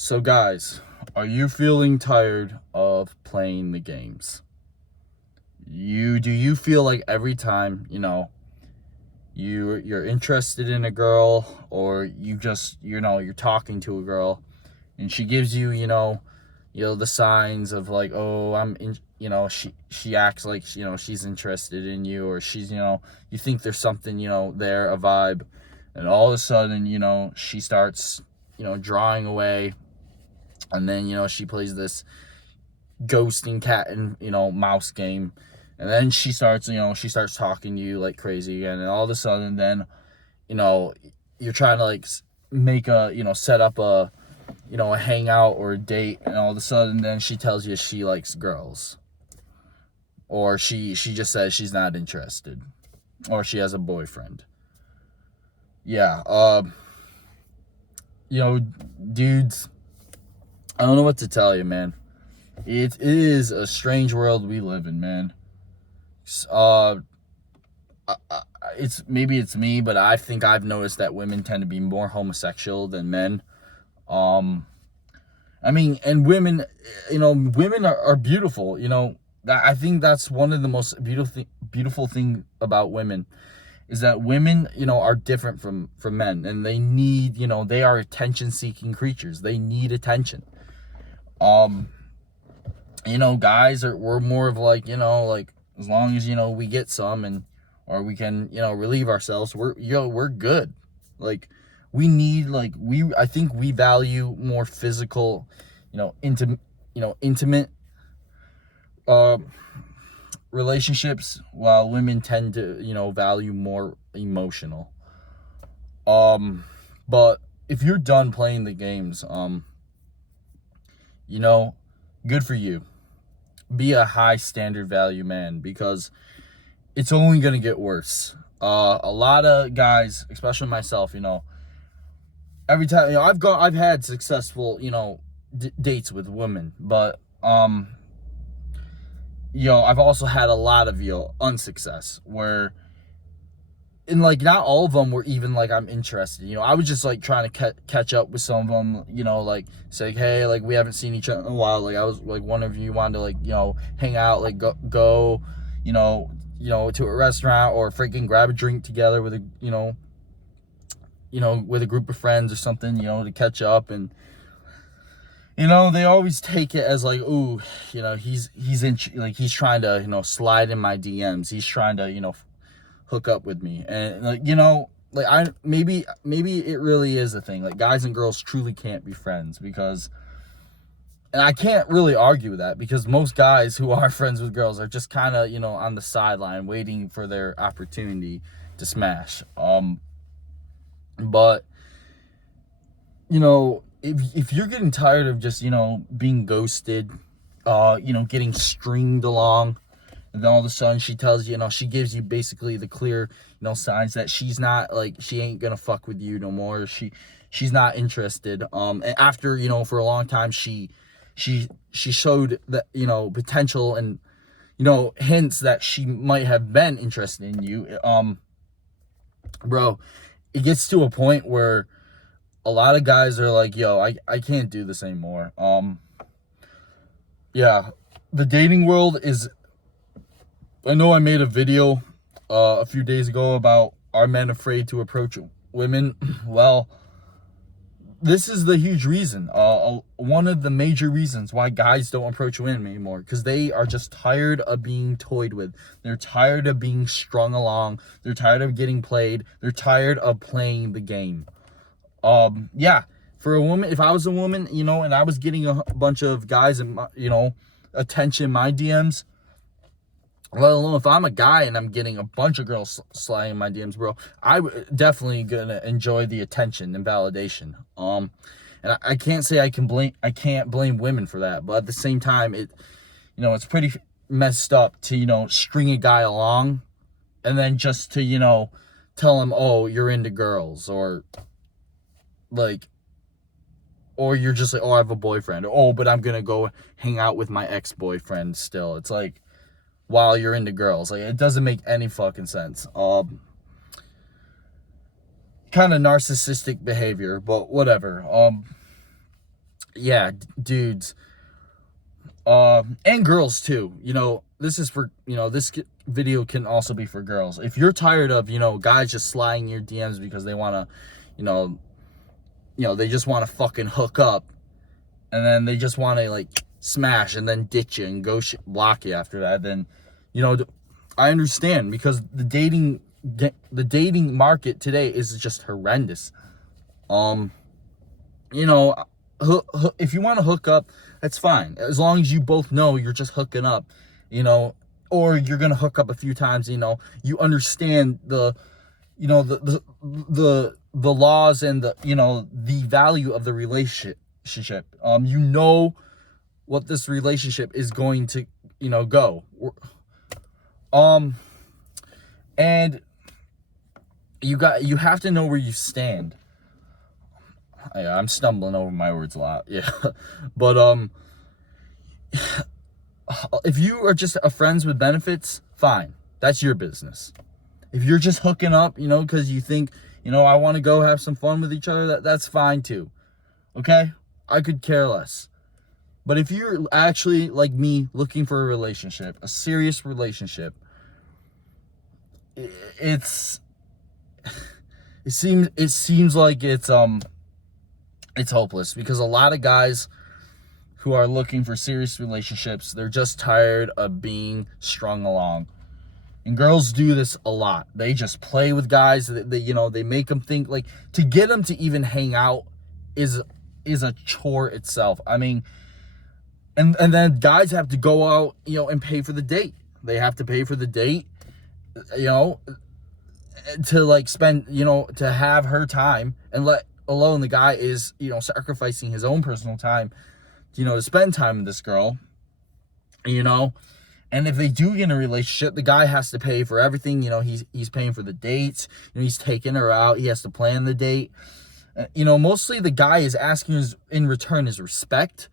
So guys, are you feeling tired of playing the games? Do you feel like every time, you're interested in a girl, or you're talking to a girl and she gives you, the signs of like, oh, I'm in, she acts like, she's interested in you, or she's, you think there's something, there, a vibe, and all of a sudden, she starts, drawing away, and then she plays this ghosting cat and mouse game, and then she starts talking to you like crazy again, and all of a sudden then you know you're trying to like make a set up a hangout or a date, and all of a sudden then she tells you she likes girls, or she just says she's not interested, or she has a boyfriend. Yeah. Dudes, I don't know what to tell you, man. It is a strange world we live in, man. Uh, it's me, but I think I've noticed that women tend to be more homosexual than men. Um, I mean, and women, women are beautiful. I think that's one of the most beautiful thing about women is that women, are different from men, and they need, they are attention seeking creatures. They need attention. Um, Guys we're more of like, like, as long as we get some, and or we can relieve ourselves, we're good. Like, we need, like, I think we value more physical, intimate uh relationships, while women tend to value more emotional. But if you're done playing the games, you know good for you. Be a high standard value man, because it's only going to get worse. A lot of guys, especially myself, every time, I've had successful, dates with women, but I've also had a lot of unsuccess, where, and like, not all of them were even like I'm interested. I was just like trying to catch up with some of them. Like, say, hey, like, we haven't seen each other in a while. Like, I was like, one of you wanted to, like, hang out, like, go, to a restaurant, or freaking grab a drink together with with a group of friends or something, to catch up. And they always take it as like, ooh, he's in, like, he's trying to slide in my DMs. He's trying to hook up with me, and like, like, I maybe it really is a thing. Like, guys and girls truly can't be friends, because, and I can't really argue with that, because most guys who are friends with girls are just kind of on the sideline waiting for their opportunity to smash. But if you're getting tired of just being ghosted, getting stringed along, and then all of a sudden she tells you, she gives you basically the clear, signs that she's not, like, she ain't gonna fuck with you no more. She's not interested. And after, for a long time, she showed that, potential, and, hints that she might have been interested in you. Bro, it gets to a point where a lot of guys are like, yo, I can't do this anymore. Yeah, the dating world is, I know I made a video a few days ago about, are men afraid to approach women? Well, this is the huge reason. One of the major reasons why guys don't approach women anymore, because they are just tired of being toyed with. They're tired of being strung along. They're tired of getting played. They're tired of playing the game. Yeah, for a woman, if I was a woman, and I was getting a bunch of guys and attention in my DMs, let alone if I'm a guy and I'm getting a bunch of girls sliding in my DMs, bro, I definitely gonna enjoy the attention and validation. And I can't say I can't blame women for that, but at the same time, it's pretty messed up to string a guy along, and then just to tell him, oh, you're into girls, or like, or you're just like, oh, I have a boyfriend, or, oh, but I'm gonna go hang out with my ex-boyfriend still. It's like, while you're into girls, like, it doesn't make any fucking sense. Kind of narcissistic behavior, but whatever. yeah, dudes, and girls too. This is for, this video can also be for girls. If you're tired of, guys just sliding your DMs because they want to, they just want to fucking hook up, and then they just want to like smash and then ditch you and go block you after that, then, I understand, because the dating market today is just horrendous. If you want to hook up, that's fine, as long as you both know you're just hooking up, or you're gonna hook up a few times. You understand the laws and the value of the relationship. What this relationship is going to go, and you have to know where you stand. I'm stumbling over my words a lot, yeah. But if you are just friends with benefits, fine, that's your business. If you're just hooking up, because you think, I want to go have some fun with each other, that's fine too. Okay, I could care less. But if you're actually like me, looking for a relationship, a serious relationship, it seems like it's hopeless, because a lot of guys who are looking for serious relationships, they're just tired of being strung along. And girls do this a lot. They just play with guys. They make them think, like, to get them to even hang out is a chore itself. I mean, and then guys have to go out, and pay for the date. They have to pay for the date, to like spend, to have her time, and let alone the guy is, sacrificing his own personal time, to spend time with this girl, and if they do get in a relationship, the guy has to pay for everything. He's paying for the dates, he's taking her out, he has to plan the date. Mostly the guy is asking in return is respect,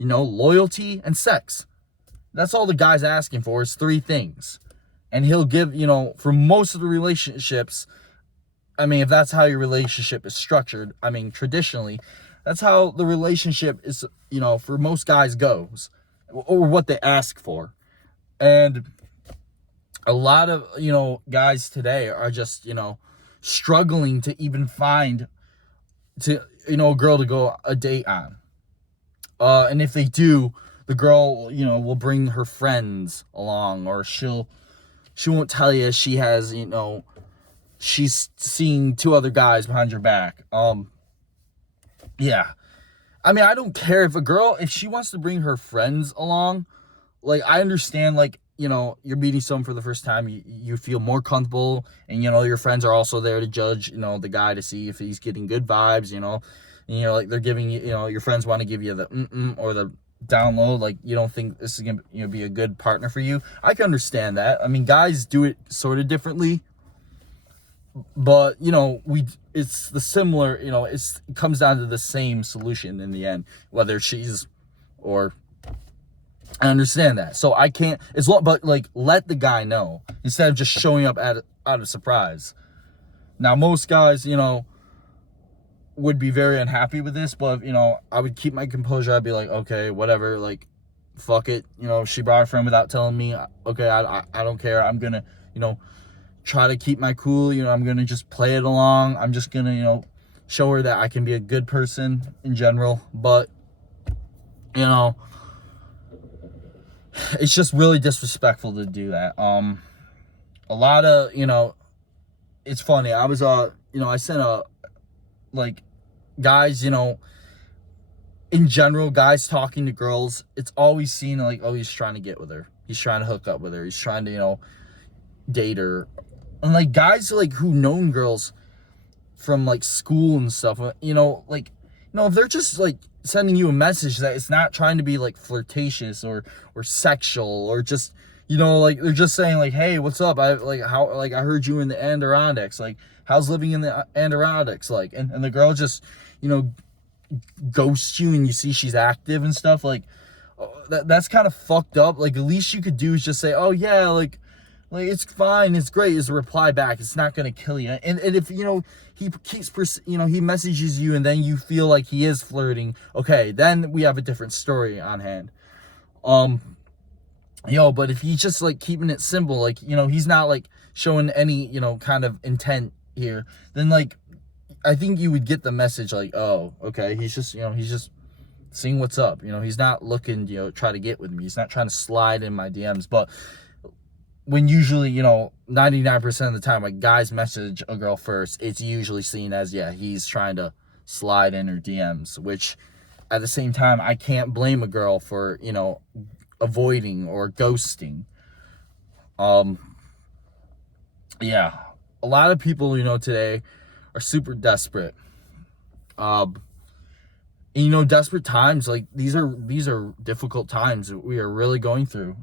loyalty, and sex. That's all the guy's asking for, is 3 things. And he'll give, for most of the relationships, I mean, if that's how your relationship is structured, I mean, traditionally, that's how the relationship is, for most guys goes, or what they ask for. And a lot of, guys today are just, struggling to even find a girl to go a date on. And if they do, the girl, will bring her friends along, or she won't tell you she has, she's seeing 2 other guys behind your back. Yeah. I mean, I don't care if she wants to bring her friends along. Like, I understand, like, you're meeting someone for the first time, you feel more comfortable, and, your friends are also there to judge, the guy, to see if he's getting good vibes, and, like, they're giving you, your friends want to give you the or the download, like, you don't think this is gonna be a good partner for you. I can understand that. I mean, guys do it sort of differently, but it's the similar, it comes down to the same solution in the end, whether she's or I understand that. So I can't, but like, let the guy know instead of just showing up out of surprise. Now, most guys, would be very unhappy with this, but I would keep my composure. I'd be like, okay, whatever, like, fuck it. She brought her friend without telling me. Okay, I don't care. I'm gonna, try to keep my cool. I'm gonna just play it along. I'm just gonna, show her that I can be a good person in general. But, it's just really disrespectful to do that. A lot of, it's funny. I was, I sent like, guys, in general, guys talking to girls, it's always seen like, oh, he's trying to get with her. He's trying to hook up with her. He's trying to, date her. And like, guys like who known girls from like school and stuff, like, if they're just like sending you a message that it's not trying to be like flirtatious or sexual, or just, like, they're just saying like, hey, what's up? I heard you in the Adirondacks. Like, how's living in the Adirondacks like? And the girl just, ghosts you, and you see she's active and stuff. Like, that's kind of fucked up. Like, the least you could do is just say, oh yeah, like Like, it's fine, it's great, it's a reply back, it's not gonna kill you. And if, you know, he keeps, you know, he messages you and then you feel like he is flirting, okay, then we have a different story on hand. But if he's just, like, keeping it simple, like, you know, he's not, like, showing any, you know, kind of intent here, then, like, I think you would get the message, like, oh, okay, he's just, you know, he's just seeing what's up. You know, he's not looking, you know, try to get with me. He's not trying to slide in my DMs. But when usually, you know, 99% of the time, like, guys message a girl first, it's usually seen as, yeah, he's trying to slide in her DMs, which at the same time, I can't blame a girl for, you know, avoiding or ghosting. Yeah, a lot of people, you know, today are super desperate. And, you know, desperate times, like, these are difficult times that we are really going through,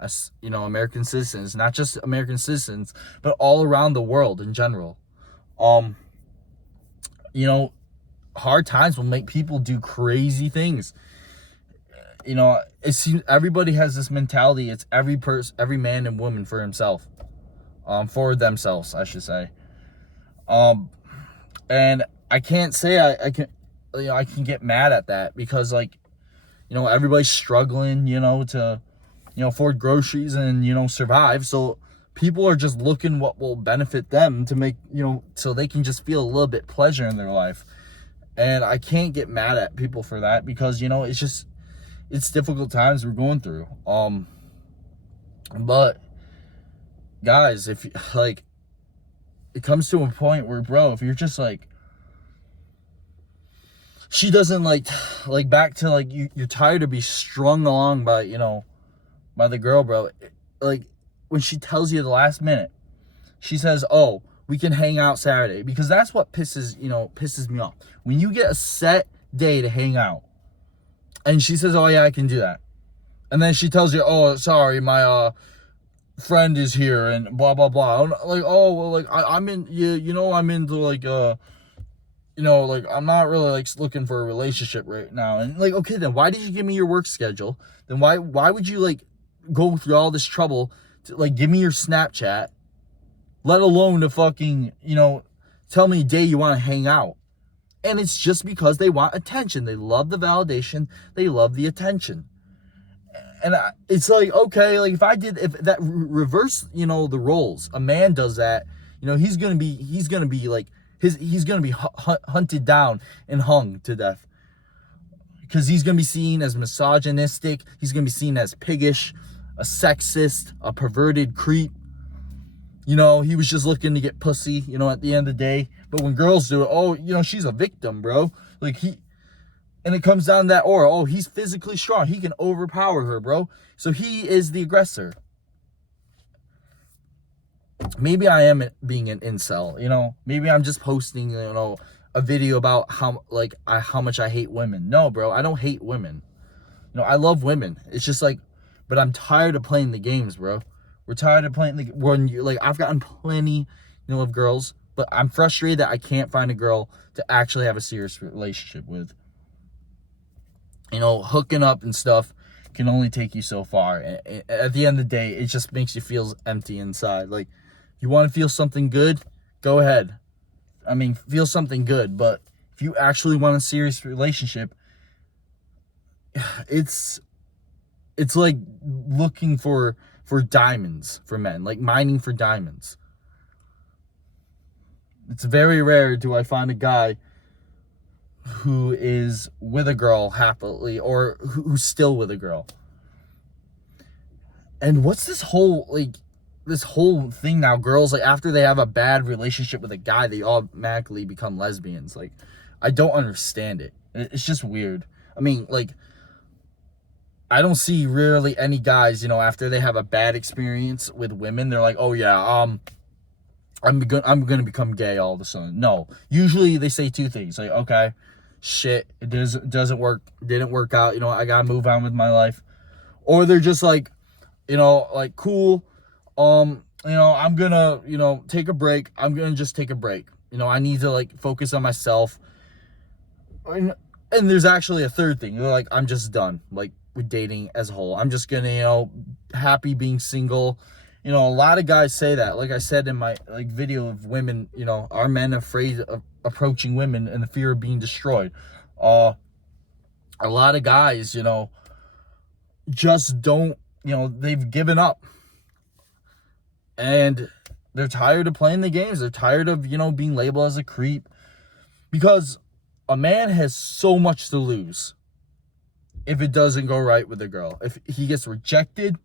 as, you know, American citizens, not just American citizens, but all around the world in general. You know, hard times will make people do crazy things. You know, it seems everybody has this mentality. It's every man and woman for himself, for themselves, I should say. And I can't say I can, you know, I can get mad at that, because, like, you know, everybody's struggling, you know, to, you know, afford groceries and, you know, survive. So people are just looking what will benefit them to make, you know, so they can just feel a little bit pleasure in their life. And I can't get mad at people for that, because, you know, it's difficult times we're going through. But guys, if, like, it comes to a point where, bro, if you're just, like, she doesn't, like back to, like, you're tired of being strung along by, you know, by the girl, bro. Like, when she tells you the last minute, she says, oh, we can hang out Saturday, because that's what pisses me off. When you get a set day to hang out, and she says, oh yeah, I can do that, and then she tells you, oh, sorry, my friend is here and blah blah blah. I'm like, oh, well, like, I'm in, you know, I'm into, like, you know, like, I'm not really, like, looking for a relationship right now. And, like, okay, then why did you give me your work schedule? Then why would you, like, go through all this trouble to, like, give me your Snapchat, let alone to fucking, you know, tell me a day you want to hang out? And it's just because they want attention. They love the validation. They love the attention. And it's like, okay, like, if that reverse, you know, the roles, a man does that, you know, he's gonna be like, he's gonna be hunted down and hung to death, because he's gonna be seen as misogynistic. He's gonna be seen as piggish, a sexist, a perverted creep. You know, he was just looking to get pussy, you know, at the end of the day. But when girls do it, oh, you know, she's a victim, bro. Like, and it comes down to that, or, oh, he's physically strong, he can overpower her, bro, so he is the aggressor. Maybe I am being an incel, you know, maybe I'm just posting, you know, a video about how much I hate women. No, bro, I don't hate women. You know, I love women. It's just like, but I'm tired of playing the games, bro. We're tired of playing when you, like, I've gotten plenty, you know, of girls, but I'm frustrated that I can't find a girl to actually have a serious relationship with. You know, hooking up and stuff can only take you so far. And at the end of the day, it just makes you feel empty inside. Like, you want to feel something good, go ahead. I mean, feel something good. But if you actually want a serious relationship, it's like looking for diamonds for men, like mining for diamonds. It's very rare do I find a guy who is with a girl happily, or who's still with a girl. And what's this whole thing now? Girls, like, after they have a bad relationship with a guy, they automatically become lesbians. Like, I don't understand it. It's just weird. I mean, like, I don't see rarely any guys, you know, after they have a bad experience with women, they're like, oh yeah, I'm gonna become gay all of a sudden. No, usually they say two things, like, okay, shit, it didn't work out, you know, I gotta move on with my life. Or they're just like, you know, like, cool, you know, I'm gonna, you know, take a break. I'm gonna just take a break. You know, I need to, like, focus on myself. And there's actually a third thing. They're like, I'm just done, like, with dating as a whole. I'm just gonna, you know, happy being single, You know, a lot of guys say that. Like I said in my like video of women, you know, are men afraid of approaching women and the fear of being destroyed? A lot of guys, you know, just don't, you know, they've given up. And they're tired of playing the games. They're tired of, you know, being labeled as a creep. Because a man has so much to lose if it doesn't go right with a girl. If he gets rejected,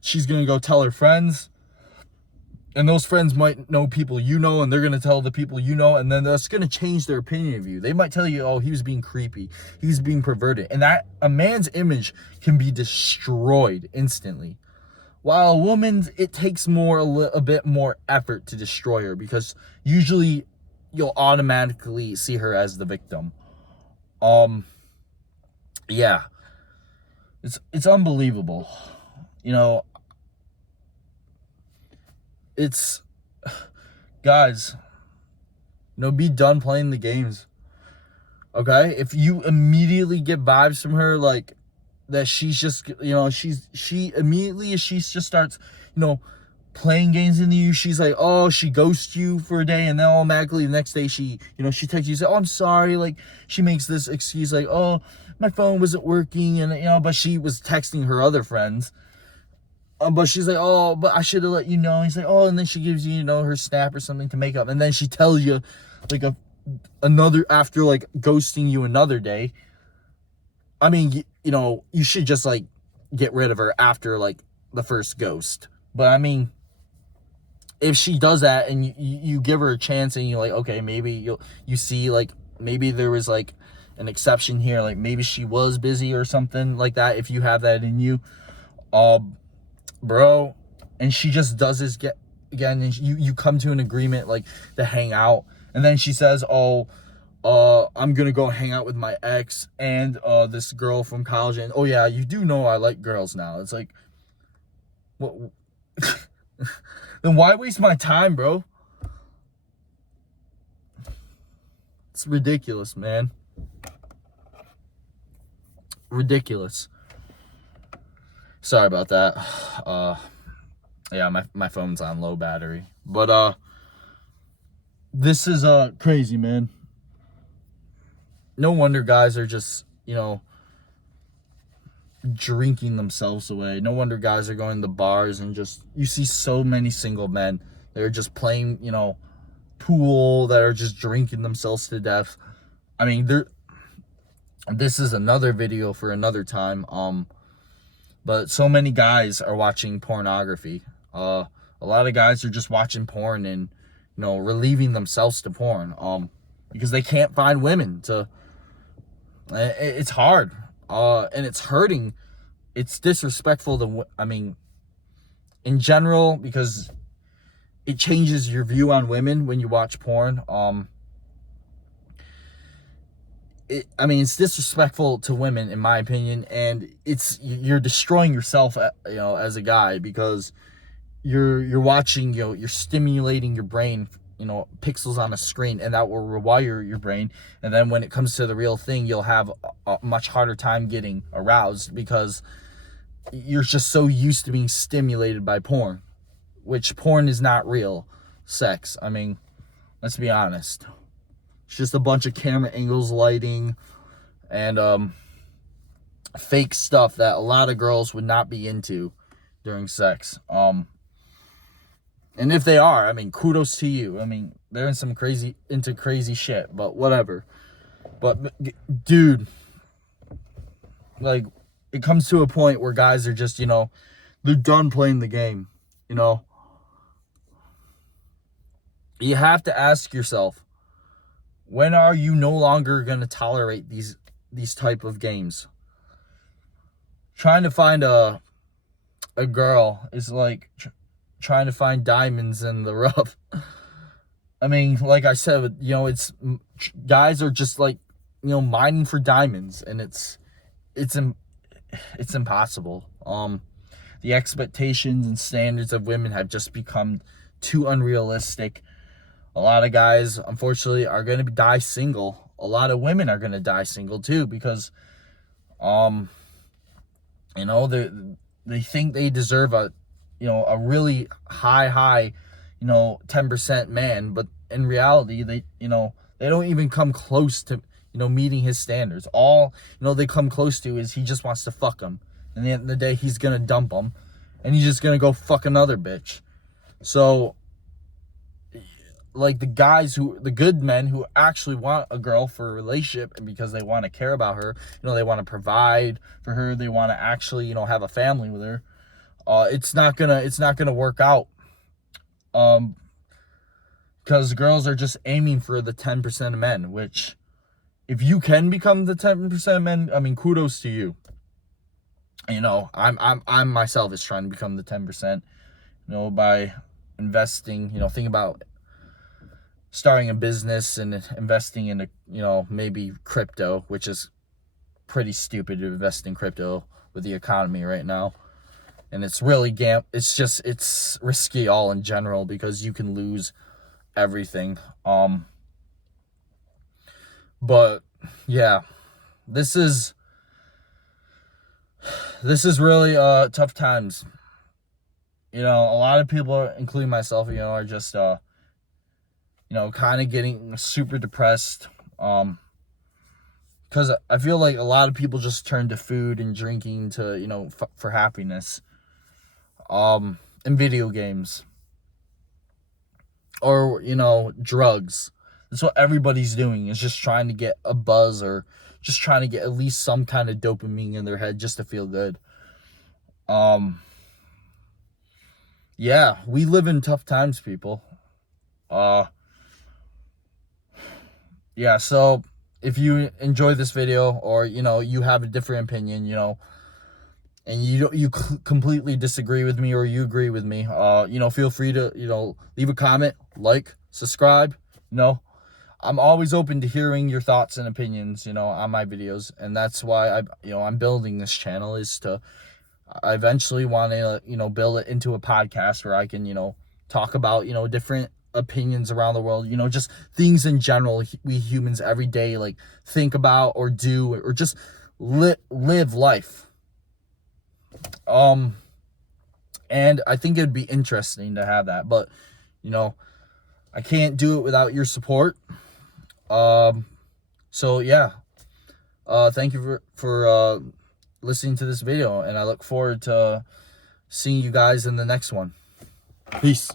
she's going to go tell her friends. And those friends might know people you know, and they're going to tell the people you know, and then that's going to change their opinion of you. They might tell you, oh, he was being creepy. He's being perverted. And that a man's image can be destroyed instantly. While a woman's, it takes a bit more effort to destroy her, because usually you'll automatically see her as the victim. Yeah. It's unbelievable. You know, it's, guys, you know, be done playing the games. Okay? If you immediately get vibes from her, like, that she's just, you know, she immediately, as she just starts, you know, playing games into you, she's like, oh, she ghosts you for a day, and then automatically the next day she, you know, she texts you, say, oh, I'm sorry, like, she makes this excuse, like, oh, my phone wasn't working, and, you know, but she was texting her other friends, but she's like, oh, but I should have let you know. He's like, oh, and then she gives you, you know, her snap or something to make up, and then she tells you, like, another, after, like, ghosting you another day. I mean, you know, you should just, like, get rid of her after, like, the first ghost. But, I mean, if she does that and you give her a chance and you're like, okay, maybe you see, like, maybe there was, like, an exception here. Like, maybe she was busy or something like that, if you have that in you. Bro, and she just does this again, and you come to an agreement, like, to hang out. And then she says, oh, I'm gonna go hang out with my ex and this girl from college, and oh yeah, you do know I like girls now. It's like, what? Then why waste my time, bro? It's ridiculous, man. Ridiculous. Sorry about that. Yeah, my phone's on low battery. But this is crazy, man. No wonder guys are just, you know, drinking themselves away. No wonder guys are going to bars and just, you see so many single men. They're just playing, you know, pool, that are just drinking themselves to death. I mean, this is another video for another time. But so many guys are watching pornography. A lot of guys are just watching porn and, you know, relieving themselves to porn. Because they can't find women to. It's hard. And it's hurting. It's disrespectful to, I mean, in general, because it changes your view on women when you watch porn. I mean, it's disrespectful to women, in my opinion, and you're destroying yourself, you know, as a guy, because you're watching, you know, you're stimulating your brain, you know, pixels on a screen, and that will rewire your brain. And then when it comes to the real thing, you'll have a much harder time getting aroused, because you're just so used to being stimulated by porn, which porn is not real sex. I mean, let's be honest. It's just a bunch of camera angles, lighting, and fake stuff that a lot of girls would not be into during sex. And if they are, I mean, kudos to you. I mean, they're into crazy shit, but whatever. But dude, like, it comes to a point where guys are just, you know, they're done playing the game, you know. You have to ask yourself, when are you no longer going to tolerate these type of games? Trying to find a girl is like trying to find diamonds in the rough. I mean, like I said, you know, guys are just, like, you know, mining for diamonds, and it's impossible. The expectations and standards of women have just become too unrealistic. A lot of guys, unfortunately, are going to die single. A lot of women are going to die single too, because, you know, they think they deserve a a really high, 10% man, but in reality, they don't even come close to, meeting his standards. All, they come close to is he just wants to fuck him. And at the end of the day, he's going to dump him, and he's just going to go fuck another bitch. So, like, the good men who actually want a girl for a relationship, and because they want to care about her, they want to provide for her, they want to actually, have a family with her, it's not gonna work out. Because girls are just aiming for the 10% of men, which, if you can become the 10% of men, I mean, kudos to you. I'm myself is trying to become the 10%, by investing, think about starting a business and investing in maybe crypto, which is pretty stupid to invest in crypto with the economy right now. And it's really it's risky all in general, because you can lose everything. But yeah, this is really tough times. A lot of people, including myself, are just kind of getting super depressed, because I feel like a lot of people just turn to food and drinking to for happiness, and video games, or drugs. That's what everybody's doing, is just trying to get a buzz, or just trying to get at least some kind of dopamine in their head just to feel good. Yeah, we live in tough times, people. Yeah, so if you enjoy this video, or you have a different opinion, and you completely disagree with me, or you agree with me, feel free to leave a comment, like, subscribe. I'm always open to hearing your thoughts and opinions, on my videos, and that's why I'm building this channel, is to, I eventually want to build it into a podcast where I can talk about different opinions around the world, just things in general we humans every day like think about or do, or just live life. And I think it'd be interesting to have that, but I can't do it without your support. So yeah, thank you for listening to this video, and I look forward to seeing you guys in the next one. Peace.